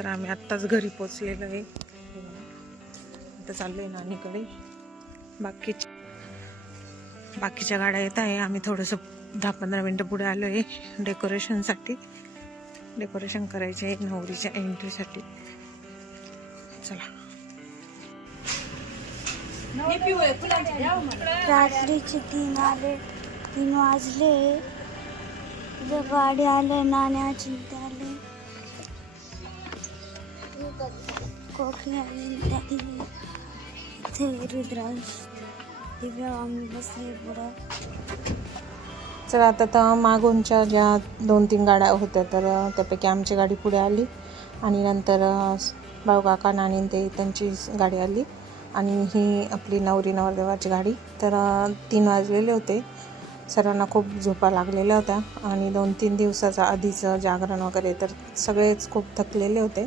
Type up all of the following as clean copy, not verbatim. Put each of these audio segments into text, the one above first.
तर आम्ही आत्ताच घरी पोचलेलो आहे. आता चाललोय नानीकडे. बाकीच्या गाड्या येत आहे. आम्ही थोडंसं 10-15 मिनटं पुढे आलो आहे डेकोरेशनसाठी. डेकोरेशन करायचे आहे नवरीच्या एंट्रीसाठी. चला. रात्रीचे 3 वाजले. गाडी आले, नाण्याची आले, कोकी आली, इथे रुद्रांश दिव्या आम्ही बसले पुढं. चला आता तर मागूनच्या ज्या 2-3 गाड्या होत्या तर त्यापैकी आमची गाडी पुढे आली आणि नंतर बाळूकाका नानी ते त्यांची गाडी आली आणि ही आपली नवरी नवरदेवाची गाडी. तर 3 वाजलेले होते. सर्वांना खूप झोपा लागलेल्या होत्या आणि 2-3 दिवसाचा आधीचं जागरण वगैरे, तर सगळेच खूप थकलेले होते.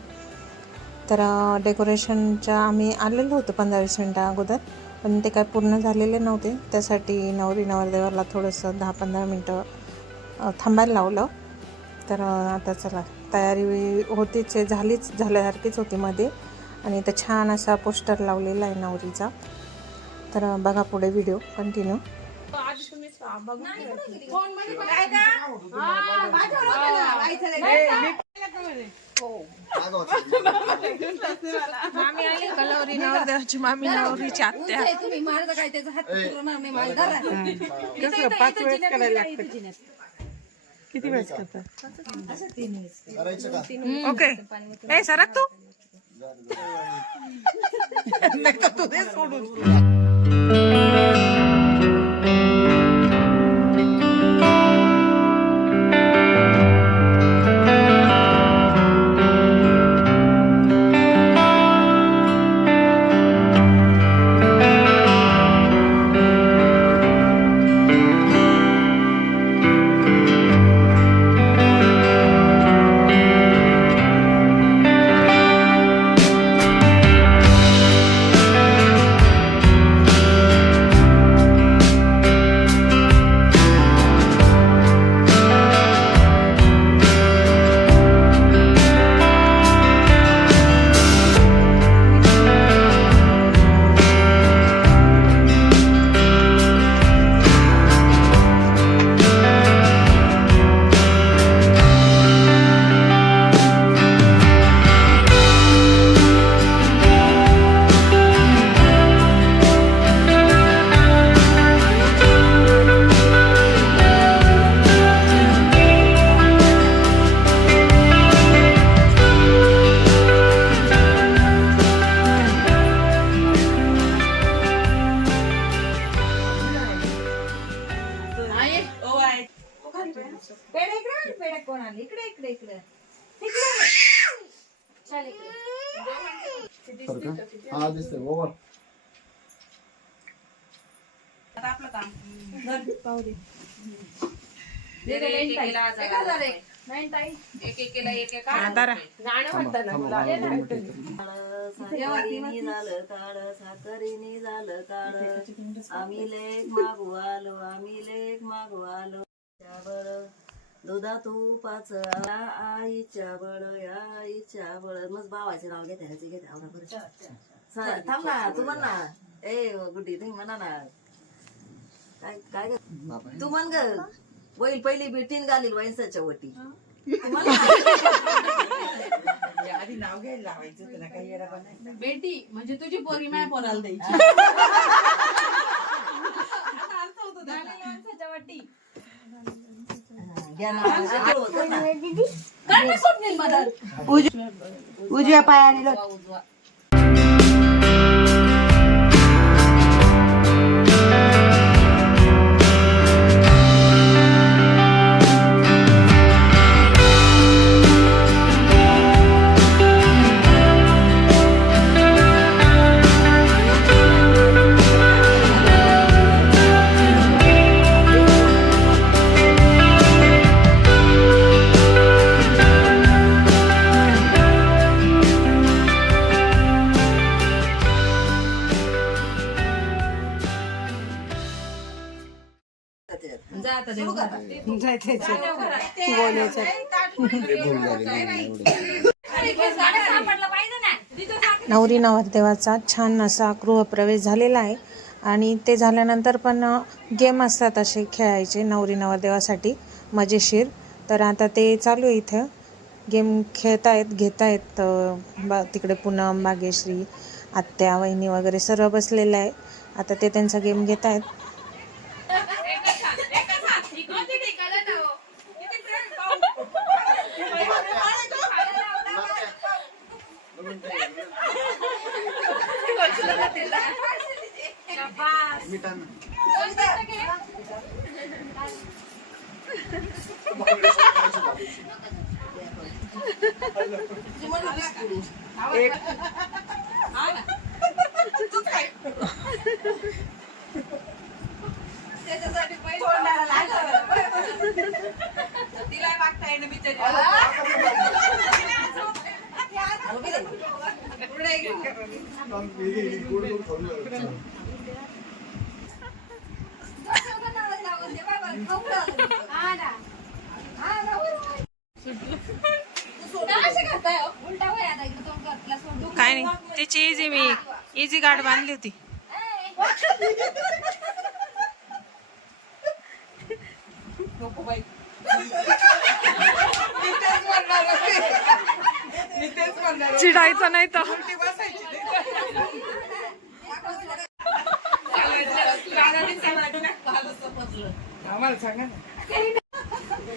तर डेकोरेशनच्या आम्ही आलेलो होतो 15-20 मिनटं अगोदर, पण ते काय पूर्ण झालेले नव्हते. त्यासाठी नवरी नवरदेवाला थोडंसं 10-15 मिनटं थांबायला लावलं. तर आता चला, तयारी होतीच, झाल्यासारखीच होती मध्ये. आणि इथं छान असा पोस्टर लावलेला आहे नवरीचा. तर बघा पुढे व्हिडिओ कंटिन्यू. मामी आली कलवरी नवरदेवाची, मामी नवरीची आत्या. 5 वेळेस करायला लागतं. किती वेळेस करतात? ओके. ए सरक तू. नाही तर तू दे सोडून. आम्ही लेख मागू आलो दुधा तुपाचं आईच्या बळ या आईच्या बळ. मग भावाचे नाव घेते थांब ना, तू म्हण ना. ए गुड्डी तुम्ही म्हणा ना. काय काय तू म्हण ग. बैल पहिली बिटीन घालील वैंसाच्या वटी. आधी नाव घ्यायला लावायचं तुला. काही येडा बनायचं बेटी म्हणजे तुझी पोरगी माय पोराला द्यायची. उजव्या पायाने नवरी नवरदेवाचा छान असा गृहप्रवेश झालेला आहे आणि ते झाल्यानंतर पण गेम असतात असे खेळायचे नवरी नवरदेवासाठी मजेशीर. तर आता ते चालू आहे इथं गेम घेतायत तिकडे पूनम, भाग्यश्री, आत्या, वहिनी वगैरे सर्व बसलेले आहे. आता ते त्यांचा गेम घेत आहेत. काय नाही, त्याची इझी गार्ड बांधली होती. चिडायचं नाही तर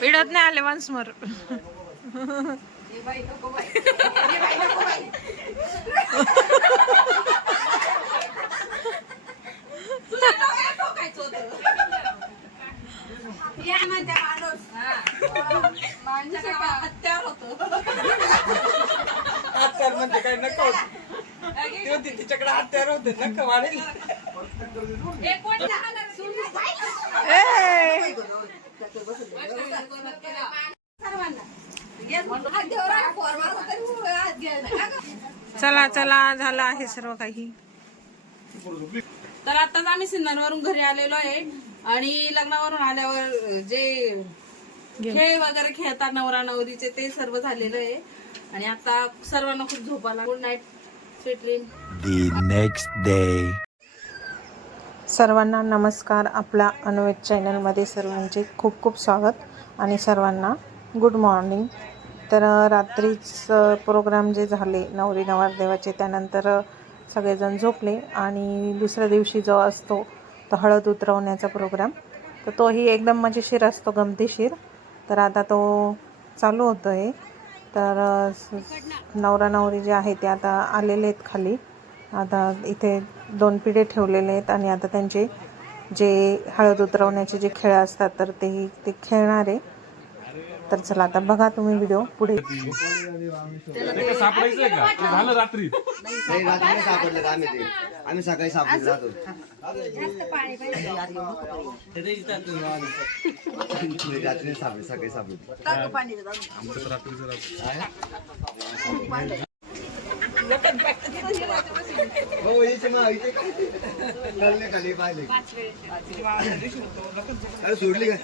पिडत नाही आले वन्स मोर. हत्यार म्हणजे काय नको तिच्याकडे हत्यार होते नका वाढेल. चला चला झालं आहे सर्व काही. तर आताच आम्ही सिन्नरवरून घरी आलेलो आहे आणि लग्नावरून आल्यावर जे खेळ वगैरे खेळतात नवरा नवरीचे ते सर्व झालेलं आहे आणि आता सर्वांना खूप झोप आला. Good night, sweet dream. The next day. सर्वांना नमस्कार. आपल्या अनुवेद चॅनलमध्ये सर्वांचे खूप खूप स्वागत आणि सर्वांना गुड मॉर्निंग. तर रात्रीच प्रोग्राम जे झाले नवरी नवरदेवाचे त्यानंतर सगळेजण झोपले आणि दुसऱ्या दिवशी जो असतो तो हळद उतरवण्याचा प्रोग्राम तर तोही एकदम मजेशीर असतो, गमतीशीर. तर आता तो चालू होतो आहे. तर नवरा नवरी जे आहे ते आता आलेले आहेत खाली. आता इथे 2 पिढे ठेवलेले आहेत आणि आता त्यांचे जे हळद उतरवण्याचे जे खेळ असतात तर ते खेळणार आहे. तर चला आता बघा तुम्ही व्हिडिओ पुढे. सापडायचंय का झालं रात्री नाही रात्री सापडलं आम्ही सकाळी सापडलो राहतो. रात्री सापडले सकाळी सापडले. हो याचे खाली पाहिले अरे सोडली काय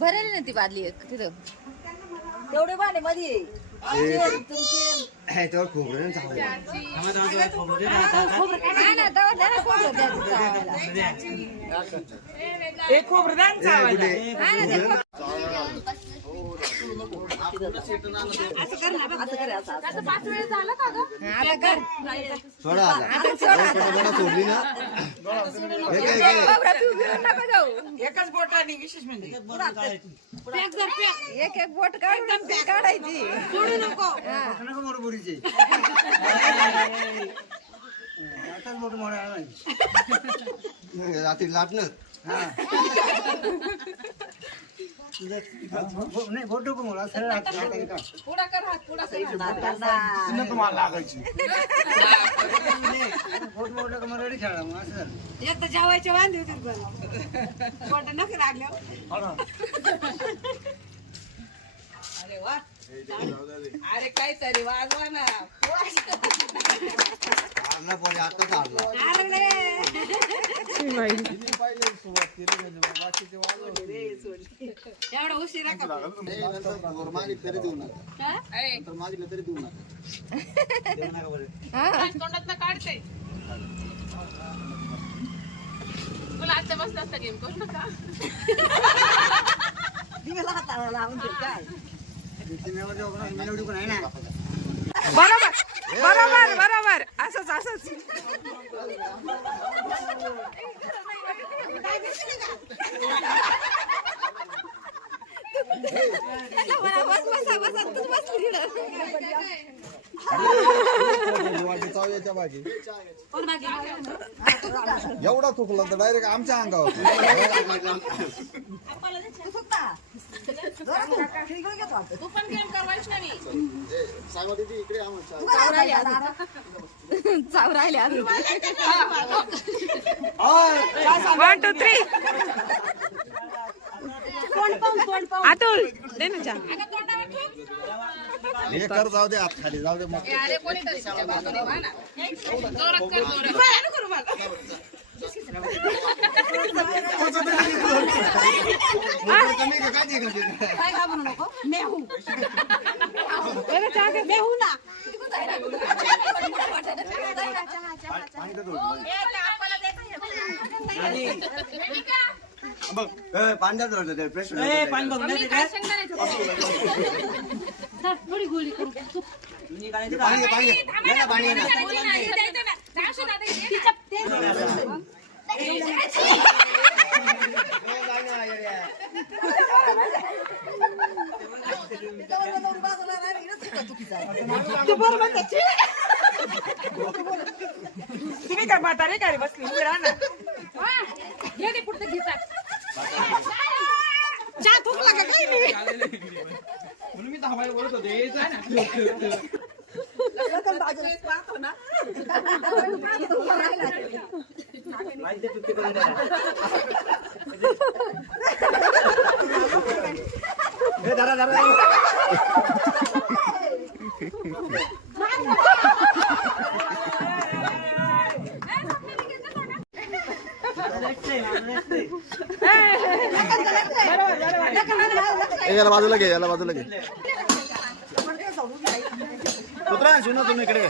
भरेल ना ती बादली तिथं तेवढे पाणी मध्ये ह्याच्यावर खोबरं एक खोबरं थोडा सोडली ना एकच बोटाने विशेष म्हणजे एक एक बोट काढायची सोडू नको बरोबरीचे रात्री लाटणं नाही फोटो पण मला सरळ पुढा कर हात पुढा तुम्हाला लागायची फोटो मोठं का मला रेडी खेळा मग असं झालं. एक तर जेवायचे वांदे होते बोट नका लागल्या अरे वा अरे काहीतरी वाजवा ना आताच आणला. एवढा उशिरा का नंतर मागितलं तरी देऊ नका. नंतर मागितलं तरी देऊ नका. देऊ नका बरं. तोंडात काढते तुला आजच्या बसला असता गेम करू नका दिवेला हाताला लावून दे काय. मेलोडी पण आहे ना. बरोबर असंच एवढा थुकला तर डायरेक्ट आमच्या अंगावर. तू पण गेम कर वैष्णवी इकडे आम्हाला अतुल दे ना चहा. हे कर जाऊ दे आत खाली जाऊ दे मग. अरे कोणीतरी तिच्या बाजूने व्हा ना. जोरात कर जोरात करू मला काय घाबरू नको. मेहू मेहू ना. पांढऱ्या धरतो ते प्रश्न. तुम्ही काय म्हातारे काय बसली उभी राहा ना. चहा थुकला का काही नाही. म्हणून मी थांबायला बोलत होते. जा ना. पाहतो ना. याला बाजूला घे, याला बाजूला घे. पुत्रा सुनो तुम्ही इकडे.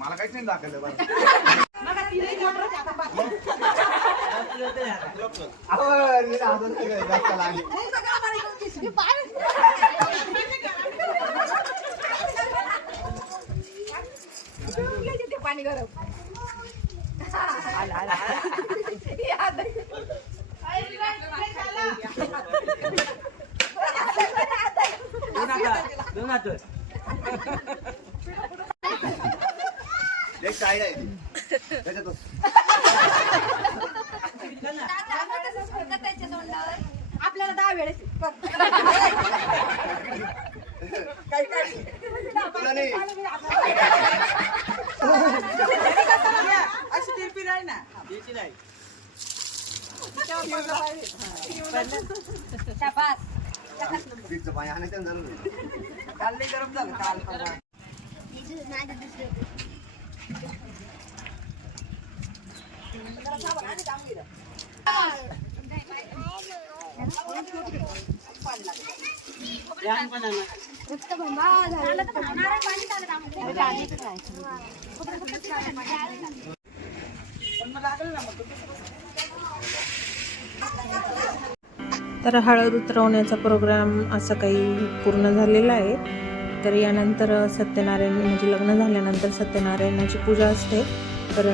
मला काहीच नाही दाखवलं बरं. पाणी गरम. आपल्याला 10 वेळेस अशी तिरपी राही ना. पाणी आणायचं झालं. काल लई गरम झालं काल परवा. तर हळद उतरवण्याचा प्रोग्राम असं काही पूर्ण झालेला आहे. तर यानंतर सत्यनारायण म्हणजे लग्न झाल्यानंतर सत्यनारायणाची पूजा असते. तर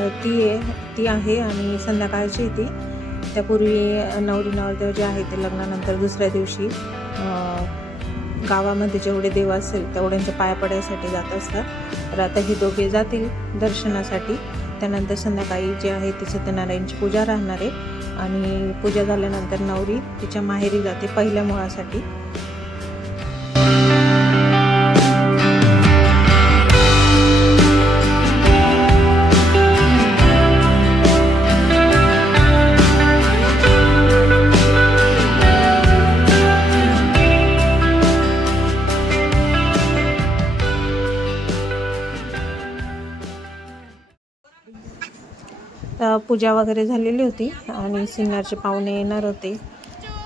ती आहे आणि संध्याकाळची ती. त्यापूर्वी नवरी नवरदेव जे आहे ते लग्नानंतर दुसऱ्या दिवशी गावामध्ये जेवढे देव असेल तेवढ्यांच्या पाया पडायसाठी जात असतात. तर आता हे दोघे जातील दर्शनासाठी. त्यानंतर संध्याकाळी जे आहे ती सत्यनारायणची पूजा राहणार आहे आणि पूजा झाल्यानंतर नवरी तिच्या माहेरी जाते पहिल्या मुळासाठी. पूजा वगैरे झालेली होती आणि सिन्नरचे पाहुणे येणार होते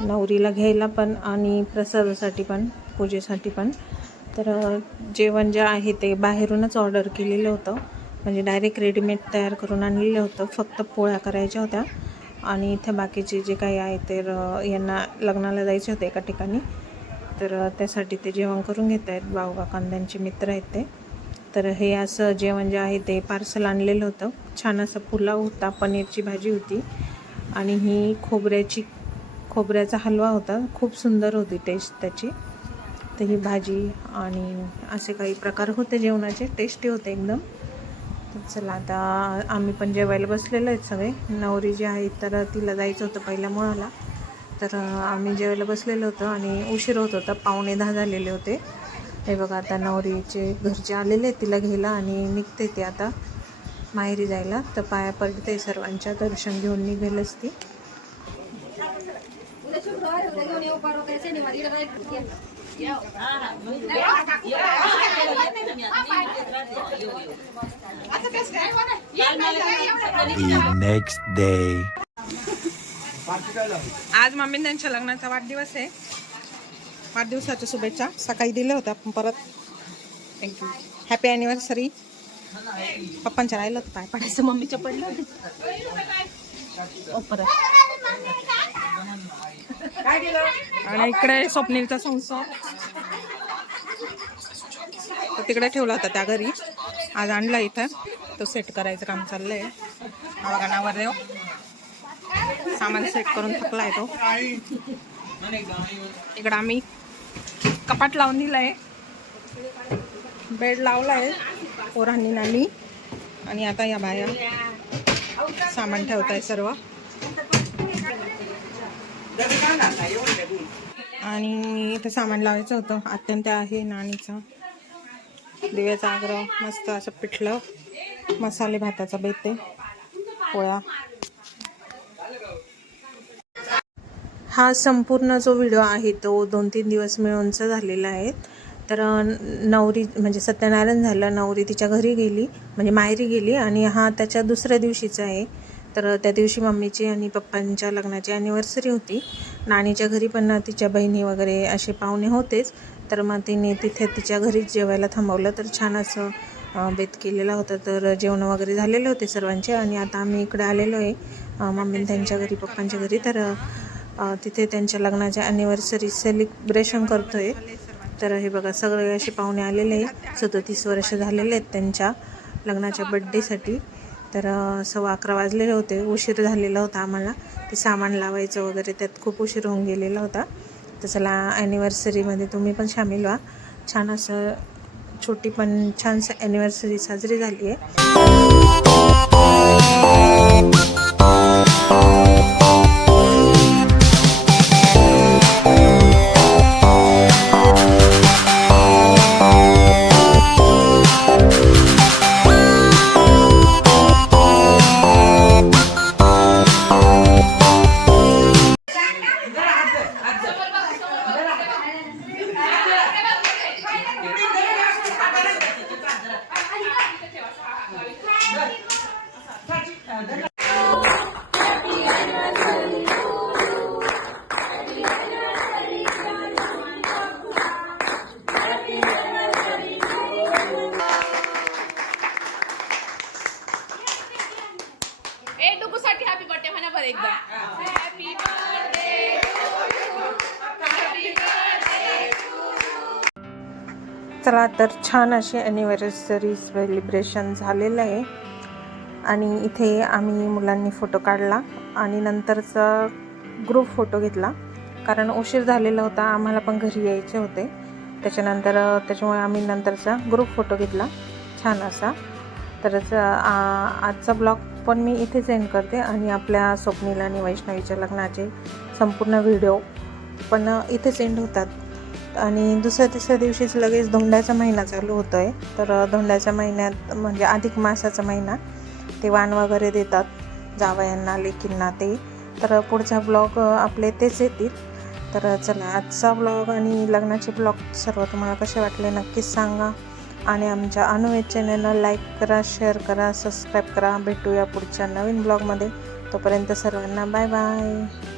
नवरीला घ्यायला पण आणि प्रसादासाठी पण पूजेसाठी पण. तर जेवण जे आहे ते बाहेरूनच ऑर्डर केलेलं होतं, म्हणजे डायरेक्ट रेडीमेड तयार करून आणलेलं होतं. फक्त पोळ्या करायच्या होत्या आणि इथे बाकीचे जे काही आहे ते यांना लग्नाला जायचे होते एका ठिकाणी, तर त्यासाठी ते जेवण करून घेत आहेत. बावकाकांद्यांचे मित्र आहेत ते. तर हे असं जेवण जे आहे ते पार्सल आणलेलं होतं. छान असं पुलाव होता, पनीरची भाजी होती आणि ही खोबऱ्याचा हलवा होता. खूप सुंदर होती टेस्ट त्याची. तर ही भाजी आणि असे काही प्रकार होते जेवणाचे, टेस्टी होते एकदम. तर चला आता आम्ही पण जेवायला बसलेलो आहेत सगळे. नवरी जी आहे तर तिला जायचं होतं पहिल्या मुळाला, तर आम्ही जेवायला बसलेलो होतो आणि उशीर होत होता, 9:45 झालेले होते. हे बघा आता नवरीचे घरचे आलेले आहेत तिला घ्यायला आणि निघते ते आता माहेरी जायला. तर पाया पडते सर्वांच्या, दर्शन घेऊन निघेलच ती. The next day. आज मम्मी त्यांच्या लग्नाचा वाढदिवस आहे. वाढदिवसाच्या शुभेच्छा सकाळी दिल्या होत्या आपण परत. थँक्यू. Happy anniversary. पप्पांच्या राहिलं होतं पाय पडायचं, मम्मीच्या पडलं परत. आणि इकडे स्वप्नीलचा संसार तो तिकडे ठेवला होता त्या घरी, आज आणला इथं. तो सेट करायचं काम चाललंय. बघा नवरदेव सामान सेट करून थकलाय तो. इकडं आम्ही कपाट लावून दिलाय, बेड लावलाय पोरांनी नानी, आणि आता या बाया सामान ठेवताय सर्व. आणि इथं सामान लावायचं होतं. अत्यंत आहे नानीचा दिव्याचा आग्रह. मस्त असं पिठलं मसाले भाताचा बेत आहे, पोळ्या. हा संपूर्ण जो व्हिडिओ आहे तो 2-3 दिवस मिळूनचा झालेला आहे. तर नवरी म्हणजे सत्यनारायण झालं, नवरी तिच्या घरी गेली म्हणजे माहेरी गेली आणि हा त्याच्या दुसऱ्या दिवशीचा आहे. तर त्या दिवशी मम्मीची आणि पप्पांच्या लग्नाची ॲनिव्हर्सरी होती. नानीच्या घरी पण तिच्या बहिणी वगैरे असे पाहुणे होतेच, तर मग तिने तिथे तिच्या घरीच जेवायला थांबवलं. तर छान असं बेत केलेला होता. तर जेवण वगैरे झालेले होते सर्वांचे आणि आता आम्ही इकडे आलेलो आहे मम्मी त्यांच्या घरी, पप्पांच्या घरी. तर तिथे त्यांच्या लग्नाच्या ॲनिव्हर्सरी सेलिब्रेशन करतो आहे. तर हे बघा सगळे असे पाहुणे आलेले आहे. 37 वर्ष झालेले आहेत त्यांच्या लग्नाच्या बड्डेसाठी. तर 11:15 वाजलेले होते, उशीर झालेला होता आम्हाला. ते सामान लावायचं वगैरे त्यात खूप उशीर होऊन गेलेला होता. तर चला ॲनिव्हर्सरीमध्ये तुम्ही पण सामील व्हा. छान असं छोटी पण छानसं ॲनिव्हर्सरी साजरी झाली आहे. डुगूसाठी हॅपी बर्थडे म्हणा बरं एकदा. हॅपी बर्थडे चला तर छान असे ॲनिव्हर्सरी सेलिब्रेशन झालेलं आहे. आणि इथे आम्ही मुलांनी फोटो काढला आणि नंतरचा ग्रुप फोटो घेतला, कारण उशीर झालेला होता, आम्हाला पण घरी यायचे होते. त्याच्यामुळे आम्ही नंतरचा ग्रुप फोटो घेतला. छान असा. तर आजचा ब्लॉग पण मी इथेच एंड करते आणि आपल्या स्वप्नील आणि वैष्णवीच्या लग्नाचे संपूर्ण व्हिडिओ पण इथेच एंड होतात. आणि तिसऱ्या दिवशीच लगेच धोंड्याचा महिना चालू होतो आहे. तर धोंड्याच्या महिन्यात म्हणजे अधिक मासाचा महिना, ते वाण वगैरे देतात जावयांना लेकींना ते. तर पुढचा ब्लॉग आपले तेच येतील. तर चला, आजचा ब्लॉग आणि लग्नाचे ब्लॉग सर्व तुम्हाला कसे वाटले नक्कीच सांगा. आणि आमच्या अनुवेद चॅनलला लाईक करा, शेअर करा, सबस्क्राईब करा. भेटूया पुढच्या नवीन ब्लॉगमध्ये. तोपर्यंत सर्वांना बाय बाय.